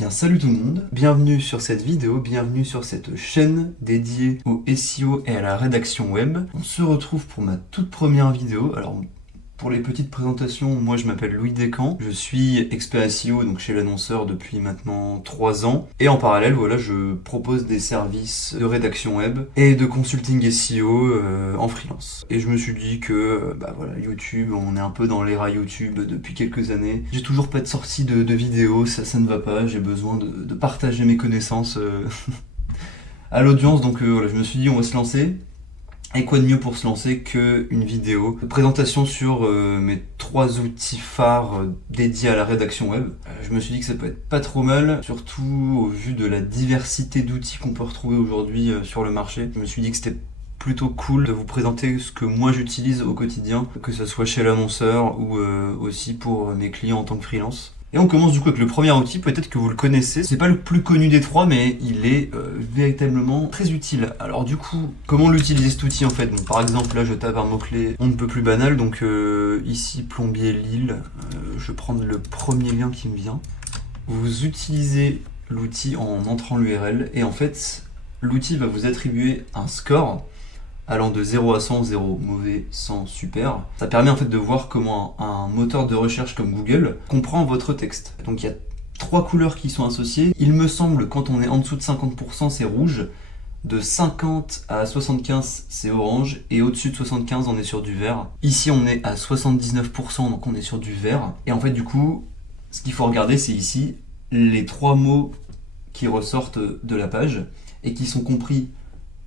bien salut tout le monde, bienvenue sur cette vidéo, bienvenue sur cette chaîne dédiée au SEO et à la rédaction web. On se retrouve pour ma toute première vidéo. Alors pour les petites présentations, moi je m'appelle Louis Descamps, je suis expert SEO donc chez l'annonceur depuis maintenant 3 ans. Et en parallèle, voilà, je propose des services de rédaction web et de consulting SEO en freelance. Et je me suis dit que voilà, YouTube, on est un peu dans l'ère YouTube depuis quelques années. J'ai toujours pas de sortie de vidéos, ça ne va pas, j'ai besoin de partager mes connaissances à l'audience. Donc voilà, je me suis dit on va se lancer. Et quoi de mieux pour se lancer qu'une vidéo de présentation sur mes 3 outils phares dédiés à la rédaction web. Je me suis dit que ça peut être pas trop mal, surtout au vu de la diversité d'outils qu'on peut retrouver aujourd'hui sur le marché. Je me suis dit que c'était plutôt cool de vous présenter ce que moi j'utilise au quotidien, que ce soit chez l'annonceur ou aussi pour mes clients en tant que freelance. Et on commence du coup avec le premier outil, peut-être que vous le connaissez. C'est pas le plus connu des 3, mais il est véritablement très utile. Alors du coup, comment l'utiliser cet outil en fait? Bon, par exemple, là je tape un mot-clé on ne peut plus banal, donc ici plombier Lille. Je vais prendre le premier lien qui me vient. Vous utilisez l'outil en entrant l'URL, et en fait, l'outil va vous attribuer un score allant de 0 à 100, 0 mauvais, 100 super. Ça permet en fait de voir comment un moteur de recherche comme Google comprend votre texte. Donc il y a 3 couleurs qui sont associées. Il me semble quand on est en dessous de 50% c'est rouge, de 50 à 75 c'est orange, et au-dessus de 75 on est sur du vert. Ici on est à 79%, donc on est sur du vert. Et en fait du coup, ce qu'il faut regarder c'est ici les 3 mots qui ressortent de la page et qui sont compris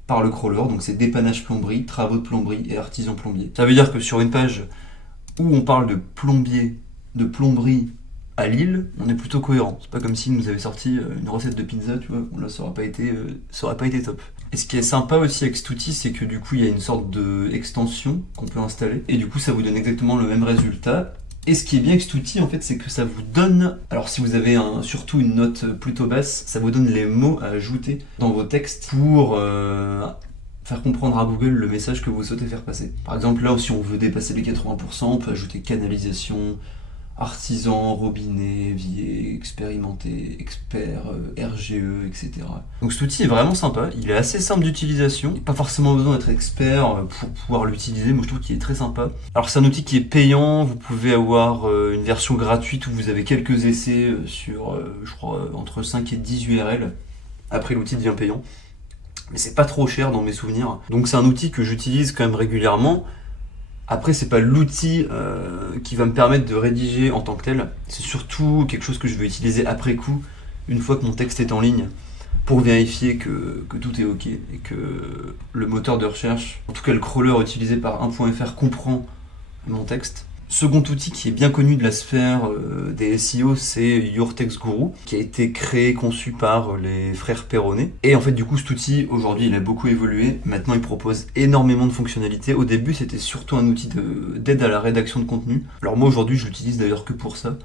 par le crawler, donc c'est dépannage plomberie, travaux de plomberie et artisan plombier. Ça veut dire que sur une page où on parle de plombier, de plomberie à Lille, on est plutôt cohérent. C'est pas comme s'il nous avait sorti une recette de pizza, tu vois, là ça aurait pas été top. Et ce qui est sympa aussi avec cet outil, c'est que du coup il y a une sorte d'extension qu'on peut installer, et du coup ça vous donne exactement le même résultat. Et ce qui est bien avec cet outil, en fait, c'est que ça vous donne, alors si vous avez surtout une note plutôt basse, ça vous donne les mots à ajouter dans vos textes pour faire comprendre à Google le message que vous souhaitez faire passer. Par exemple, là, si on veut dépasser les 80%, on peut ajouter canalisation, artisan, robinet, évier, expérimenté, expert, RGE, etc. Donc cet outil est vraiment sympa, il est assez simple d'utilisation, il n'y a pas forcément besoin d'être expert pour pouvoir l'utiliser, moi je trouve qu'il est très sympa. Alors c'est un outil qui est payant, vous pouvez avoir une version gratuite où vous avez quelques essais sur, je crois, entre 5 et 10 URL, après l'outil devient payant. Mais c'est pas trop cher dans mes souvenirs, donc c'est un outil que j'utilise quand même régulièrement. Après, c'est pas l'outil qui va me permettre de rédiger en tant que tel, c'est surtout quelque chose que je vais utiliser après coup, une fois que mon texte est en ligne, pour vérifier que tout est ok et que le moteur de recherche, en tout cas le crawler utilisé par 1.fr comprend mon texte. Second outil qui est bien connu de la sphère des SEO, c'est Your Text Guru, qui a été créé, conçu par les frères Perronnet. Et en fait, du coup, cet outil, aujourd'hui, il a beaucoup évolué. Maintenant, il propose énormément de fonctionnalités. Au début, c'était surtout un outil d'aide à la rédaction de contenu. Alors moi, aujourd'hui, je l'utilise d'ailleurs que pour ça.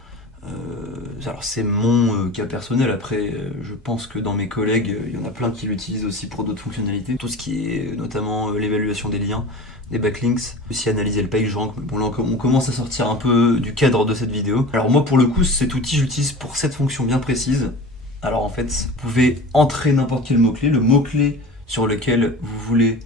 Alors c'est mon cas personnel, après je pense que dans mes collègues il y en a plein qui l'utilisent aussi pour d'autres fonctionnalités, tout ce qui est notamment l'évaluation des liens, des backlinks, aussi analyser le PageRank. Mais bon là on commence à sortir un peu du cadre de cette vidéo. Alors moi pour le coup cet outil je l'utilise pour cette fonction bien précise. Alors en fait vous pouvez entrer n'importe quel mot-clé, le mot-clé sur lequel vous voulez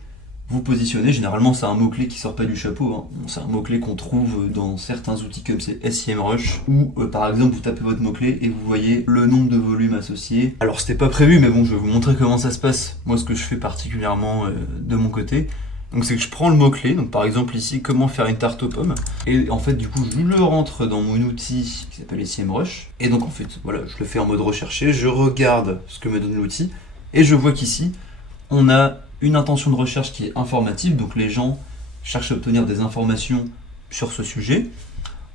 vous positionnez. Généralement c'est un mot-clé qui sort pas du chapeau, hein. C'est un mot-clé qu'on trouve dans certains outils comme c'est SEMrush, où par exemple vous tapez votre mot-clé et vous voyez le nombre de volumes associés. Alors c'était pas prévu, mais bon, je vais vous montrer comment ça se passe. Moi ce que je fais particulièrement de mon côté, donc c'est que je prends le mot-clé, donc par exemple ici comment faire une tarte aux pommes, et en fait du coup je le rentre dans mon outil qui s'appelle SEMrush, et donc en fait voilà, je le fais en mode recherché, je regarde ce que me donne l'outil, et je vois qu'ici on a une intention de recherche qui est informative, donc les gens cherchent à obtenir des informations sur ce sujet.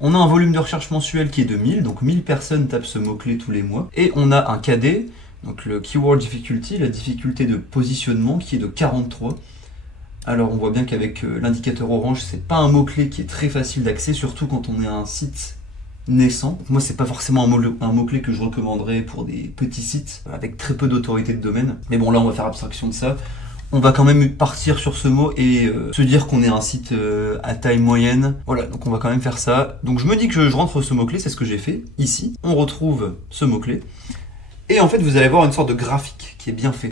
On a un volume de recherche mensuel qui est de 1000, donc 1000 personnes tapent ce mot-clé tous les mois. Et on a un KD, donc le Keyword Difficulty, la difficulté de positionnement, qui est de 43. Alors on voit bien qu'avec l'indicateur orange, c'est pas un mot-clé qui est très facile d'accès, surtout quand on est un site naissant. Donc moi c'est pas forcément un mot-clé que je recommanderais pour des petits sites avec très peu d'autorité de domaine. Mais bon là on va faire abstraction de ça. On va quand même partir sur ce mot et se dire qu'on est un site à taille moyenne. Voilà, donc on va quand même faire ça. Donc je me dis que je rentre ce mot-clé, c'est ce que j'ai fait ici. On retrouve ce mot-clé. Et en fait, vous allez avoir une sorte de graphique qui est bien fait.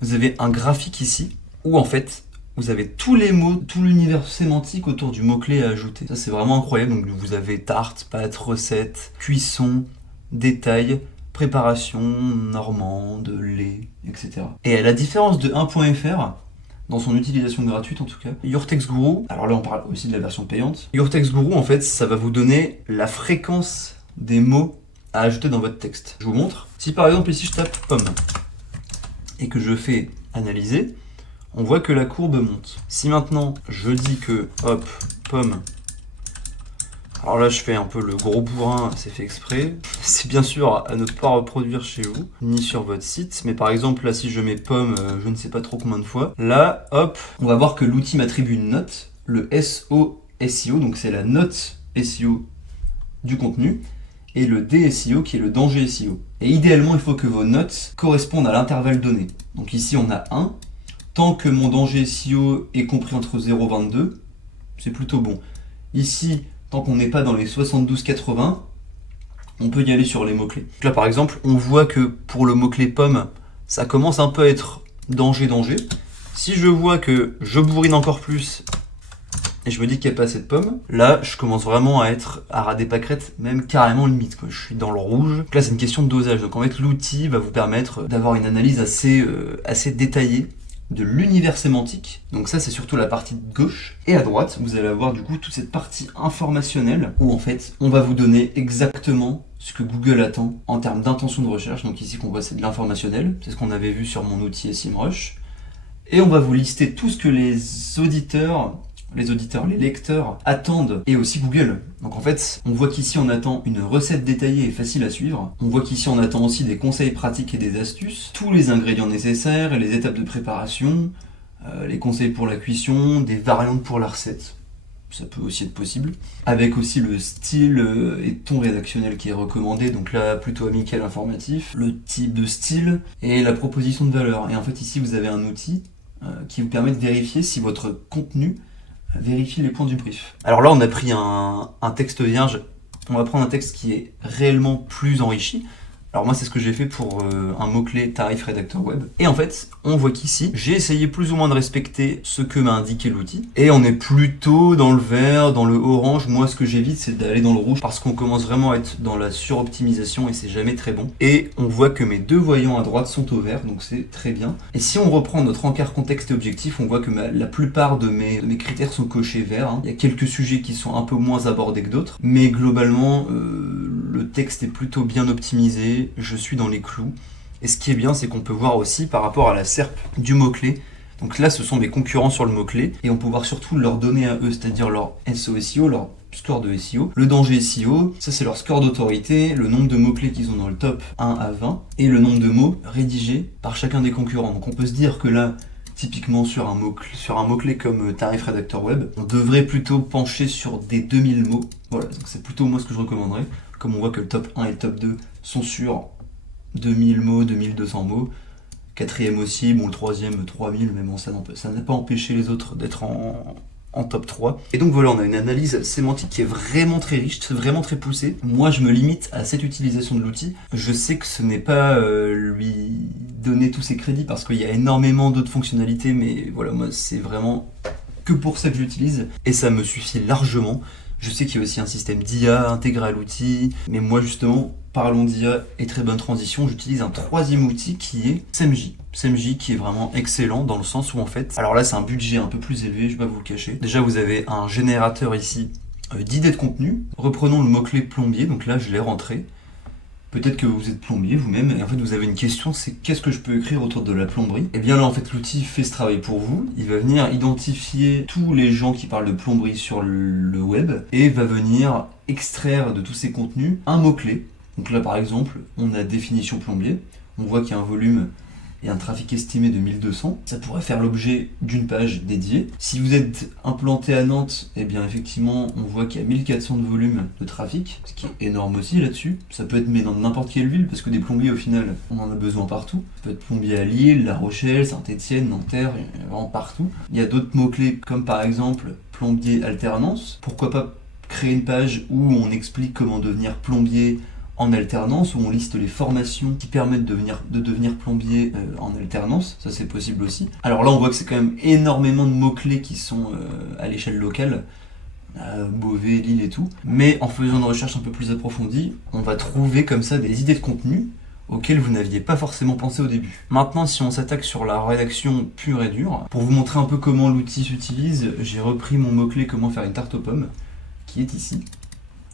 Vous avez un graphique ici où en fait, vous avez tous les mots, tout l'univers sémantique autour du mot-clé à ajouter. Ça, c'est vraiment incroyable. Donc, vous avez tarte, pâte, recette, cuisson, détail, préparation, normande, lait, etc. Et à la différence de 1.fr, dans son utilisation gratuite en tout cas, Your Text Guru, alors là on parle aussi de la version payante, Your Text Guru en fait ça va vous donner la fréquence des mots à ajouter dans votre texte. Je vous montre. Si par exemple ici je tape pomme et que je fais analyser, on voit que la courbe monte. Si maintenant je dis que hop, pomme, alors là je fais un peu le gros bourrin, c'est fait exprès. C'est bien sûr à ne pas reproduire chez vous, ni sur votre site. Mais par exemple là si je mets pomme, je ne sais pas trop combien de fois. Là, hop, on va voir que l'outil m'attribue une note, le SEO, donc c'est la note SEO du contenu, et le DSEO qui est le danger SEO. Et idéalement il faut que vos notes correspondent à l'intervalle donné. Donc ici on a 1. Tant que mon danger SEO est compris entre 0 et 22, c'est plutôt bon. Ici, tant qu'on n'est pas dans les 72-80, on peut y aller sur les mots-clés. Donc là, par exemple, on voit que pour le mot-clé pomme, ça commence un peu à être danger. Si je vois que je bourrine encore plus et je me dis qu'il n'y a pas assez de pommes, là, je commence vraiment à être à ras des pâquerettes, même carrément limite, quoi. Je suis dans le rouge. Donc là, c'est une question de dosage. Donc en fait, l'outil va vous permettre d'avoir une analyse assez détaillée de l'univers sémantique. Donc ça, c'est surtout la partie de gauche. Et à droite, vous allez avoir du coup toute cette partie informationnelle où en fait, on va vous donner exactement ce que Google attend en termes d'intention de recherche. Donc ici qu'on voit, c'est de l'informationnel. C'est ce qu'on avait vu sur mon outil SEMrush. Et on va vous lister tout ce que les lecteurs attendent, et aussi Google. Donc en fait, on voit qu'ici on attend une recette détaillée et facile à suivre. On voit qu'ici on attend aussi des conseils pratiques et des astuces, tous les ingrédients nécessaires et les étapes de préparation, les conseils pour la cuisson, des variantes pour la recette. Ça peut aussi être possible. Avec aussi le style et ton rédactionnel qui est recommandé, donc là plutôt amical informatif, le type de style et la proposition de valeur. Et en fait ici vous avez un outil qui vous permet de vérifier si votre contenu vérifie les points du brief. Alors là, on a pris un texte vierge. On va prendre un texte qui est réellement plus enrichi. Alors moi, c'est ce que j'ai fait pour un mot-clé tarif rédacteur web. Et en fait, on voit qu'ici, j'ai essayé plus ou moins de respecter ce que m'a indiqué l'outil. Et on est plutôt dans le vert, dans le orange. Moi, ce que j'évite, c'est d'aller dans le rouge parce qu'on commence vraiment à être dans la suroptimisation et c'est jamais très bon. Et on voit que mes deux voyants à droite sont au vert, donc c'est très bien. Et si on reprend notre encart contexte et objectif, on voit que la plupart de mes critères sont cochés vert. Il y a quelques sujets qui sont un peu moins abordés que d'autres. Mais globalement, le texte est plutôt bien optimisé. Je suis dans les clous. Et ce qui est bien, c'est qu'on peut voir aussi par rapport à la SERP du mot-clé. Donc là, ce sont mes concurrents sur le mot-clé. Et on peut voir surtout leur donner à eux, c'est-à-dire leur SEO, leur score de SEO. Le danger SEO, ça c'est leur score d'autorité, le nombre de mots-clés qu'ils ont dans le top 1 à 20, et le nombre de mots rédigés par chacun des concurrents. Donc on peut se dire que là, typiquement sur un mot-clé comme tarif rédacteur web, on devrait plutôt pencher sur des 2000 mots. Voilà, donc c'est plutôt moi ce que je recommanderais. Comme on voit que le top 1 et le top 2 sont sur 2000 mots, 2200 mots. Quatrième aussi, bon le troisième 3000, mais bon ça n'a pas empêché les autres d'être en top 3. Et donc voilà, on a une analyse sémantique qui est vraiment très riche, vraiment très poussée. Moi je me limite à cette utilisation de l'outil. Je sais que ce n'est pas lui donner tous ses crédits parce qu'il y a énormément d'autres fonctionnalités, mais voilà, moi c'est vraiment que pour ça que j'utilise et ça me suffit largement. Je sais qu'il y a aussi un système d'IA intégré à l'outil, mais moi justement, parlons d'IA et très bonne transition, j'utilise un troisième outil qui est SEMJ. SEMJ qui est vraiment excellent dans le sens où en fait, alors là c'est un budget un peu plus élevé, je vais pas vous le cacher. Déjà vous avez un générateur ici d'idées de contenu. Reprenons le mot-clé plombier, donc là je l'ai rentré. Peut-être que vous êtes plombier vous-même et en fait vous avez une question, c'est qu'est-ce que je peux écrire autour de la plomberie? Et bien là en fait l'outil fait ce travail pour vous, il va venir identifier tous les gens qui parlent de plomberie sur le web et va venir extraire de tous ces contenus un mot-clé. Donc là par exemple on a définition plombier, on voit qu'il y a un volume et un trafic estimé de 1200, ça pourrait faire l'objet d'une page dédiée. Si vous êtes implanté à Nantes, eh bien effectivement on voit qu'il y a 1400 de volume de trafic, ce qui est énorme aussi là-dessus. Ça peut être mais dans n'importe quelle ville, parce que des plombiers au final, on en a besoin partout. Ça peut être plombier à Lille, La Rochelle, Saint-Étienne, Nanterre, vraiment partout. Il y a d'autres mots-clés comme par exemple plombier alternance. Pourquoi pas créer une page où on explique comment devenir plombier en alternance, où on liste les formations qui permettent de devenir plombier en alternance, ça c'est possible aussi. Alors là on voit que c'est quand même énormément de mots-clés qui sont à l'échelle locale, Beauvais, Lille et tout, mais en faisant une recherche un peu plus approfondie, on va trouver comme ça des idées de contenu auxquelles vous n'aviez pas forcément pensé au début. Maintenant, si on s'attaque sur la rédaction pure et dure, pour vous montrer un peu comment l'outil s'utilise, j'ai repris mon mot-clé comment faire une tarte aux pommes, qui est ici.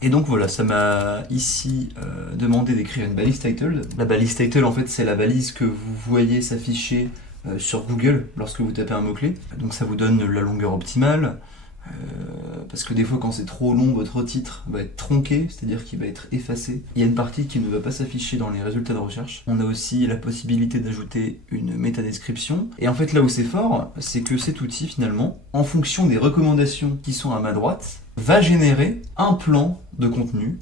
Et donc voilà, ça m'a ici demandé d'écrire une balise title. La balise title, en fait, c'est la balise que vous voyez s'afficher sur Google lorsque vous tapez un mot-clé. Donc ça vous donne la longueur optimale, parce que des fois quand c'est trop long, votre titre va être tronqué, c'est-à-dire qu'il va être effacé. Il y a une partie qui ne va pas s'afficher dans les résultats de recherche. On a aussi la possibilité d'ajouter une métadescription. Et en fait là où c'est fort, c'est que cet outil finalement, en fonction des recommandations qui sont à ma droite, va générer un plan de contenu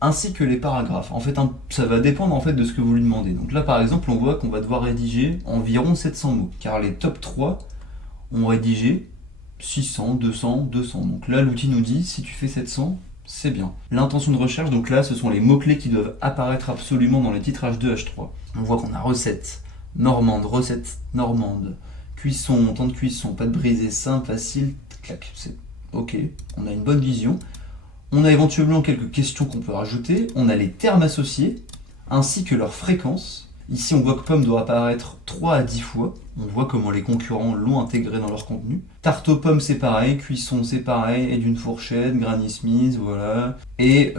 ainsi que les paragraphes. En fait, ça va dépendre en fait de ce que vous lui demandez. Donc là par exemple, on voit qu'on va devoir rédiger environ 700 mots, car les top 3 ont rédigé 600, 200, 200. Donc là, l'outil nous dit, si tu fais 700, c'est bien. L'intention de recherche, donc là, ce sont les mots-clés qui doivent apparaître absolument dans les titres H2, H3. On voit qu'on a recette normande, cuisson, temps de cuisson, pâte brisée, simple, facile, clac, c'est ok. On a une bonne vision. On a éventuellement quelques questions qu'on peut rajouter. On a les termes associés, ainsi que leur fréquence. Ici, on voit que pomme doit apparaître 3 à 10 fois. On voit comment les concurrents l'ont intégré dans leur contenu. Tarte aux pommes, c'est pareil. Cuisson, c'est pareil. Et d'une fourchette, Granny Smith, voilà. Et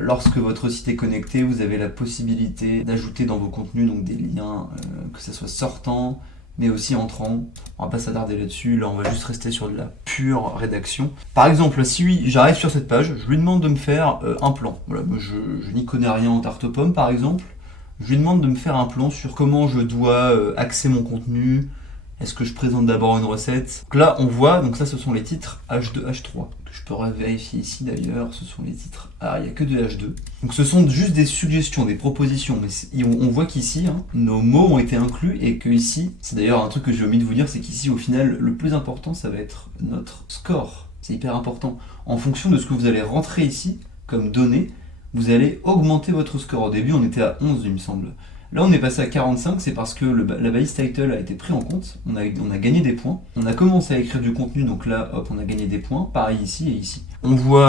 lorsque votre site est connecté, vous avez la possibilité d'ajouter dans vos contenus donc des liens, que ce soit sortant, mais aussi entrant. On va pas s'attarder là-dessus. Là, on va juste rester sur de la pure rédaction. Par exemple, si oui, j'arrive sur cette page, je lui demande de me faire un plan. Voilà, moi, je n'y connais rien en tarte aux pommes, par exemple. Je lui demande de me faire un plan sur comment je dois axer mon contenu. Est-ce que je présente d'abord une recette? Donc là, on voit, donc ça, ce sont les titres H2, H3. Je peux vérifier ici d'ailleurs, ce sont les titres. Ah, il n'y a que de H2. Donc ce sont juste des suggestions, des propositions. Mais on voit qu'ici, nos mots ont été inclus et que ici, c'est d'ailleurs un truc que j'ai omis de vous dire, c'est qu'ici, au final, le plus important, ça va être notre score. C'est hyper important. En fonction de ce que vous allez rentrer ici comme données, vous allez augmenter votre score. Au début, on était à 11, il me semble. Là, on est passé à 45, c'est parce que la balise title a été pris en compte. On a gagné des points. On a commencé à écrire du contenu, donc là, hop, on a gagné des points. Pareil ici et ici. On voit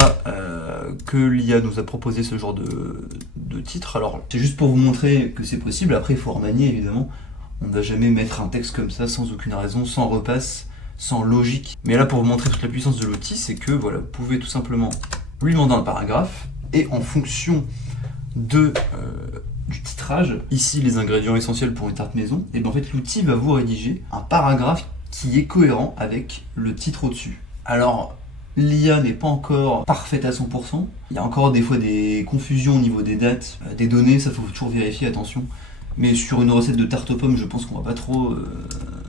que l'IA nous a proposé ce genre de titre. Alors, c'est juste pour vous montrer que c'est possible. Après, il faut remanier, évidemment. On ne va jamais mettre un texte comme ça, sans aucune raison, sans repasse, sans logique. Mais là, pour vous montrer toute la puissance de l'outil, c'est que, voilà, vous pouvez tout simplement lui demander un paragraphe. Et en fonction du titrage, ici les ingrédients essentiels pour une tarte maison, et bien en fait l'outil va vous rédiger un paragraphe qui est cohérent avec le titre au-dessus. Alors l'IA n'est pas encore parfaite à 100%, il y a encore des fois des confusions au niveau des dates, des données, ça faut toujours vérifier, attention. Mais sur une recette de tarte aux pommes, je pense qu'on va pas trop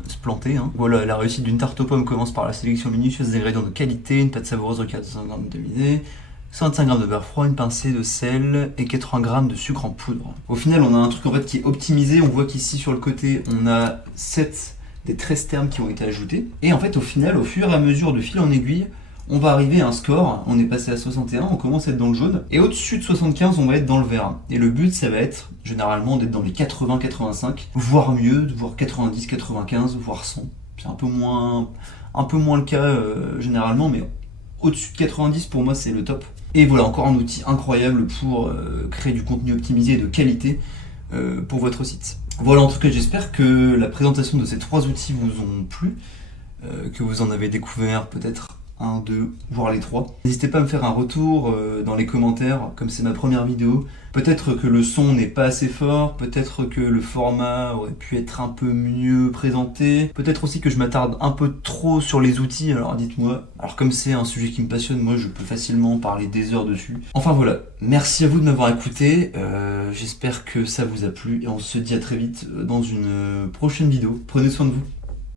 se planter. Voilà, la réussite d'une tarte aux pommes commence par la sélection minutieuse des ingrédients de qualité, une pâte savoureuse requiert 200 g de misée, 125 g de beurre froid, une pincée de sel et 80 g de sucre en poudre. Au final, on a un truc en fait qui est optimisé. On voit qu'ici sur le côté, on a 7 des 13 termes qui ont été ajoutés. Et en fait, au final, au fur et à mesure de fil en aiguille, on va arriver à un score. On est passé à 61, on commence à être dans le jaune. Et au-dessus de 75, on va être dans le vert. Et le but, ça va être généralement d'être dans les 80, 85, voire mieux, voire 90, 95, voire 100. C'est un peu moins le cas généralement, mais au-dessus de 90, pour moi, c'est le top. Et voilà, encore un outil incroyable pour créer du contenu optimisé et de qualité pour votre site. Voilà, en tout cas, j'espère que la présentation de ces 3 outils vous ont plu, que vous en avez découvert peut-être 1, 2, voire les 3. N'hésitez pas à me faire un retour dans les commentaires, comme c'est ma première vidéo. Peut-être que le son n'est pas assez fort, peut-être que le format aurait pu être un peu mieux présenté, peut-être aussi que je m'attarde un peu trop sur les outils, alors dites-moi. Alors comme c'est un sujet qui me passionne, moi je peux facilement parler des heures dessus. Enfin voilà, merci à vous de m'avoir écouté, j'espère que ça vous a plu et on se dit à très vite dans une prochaine vidéo. Prenez soin de vous.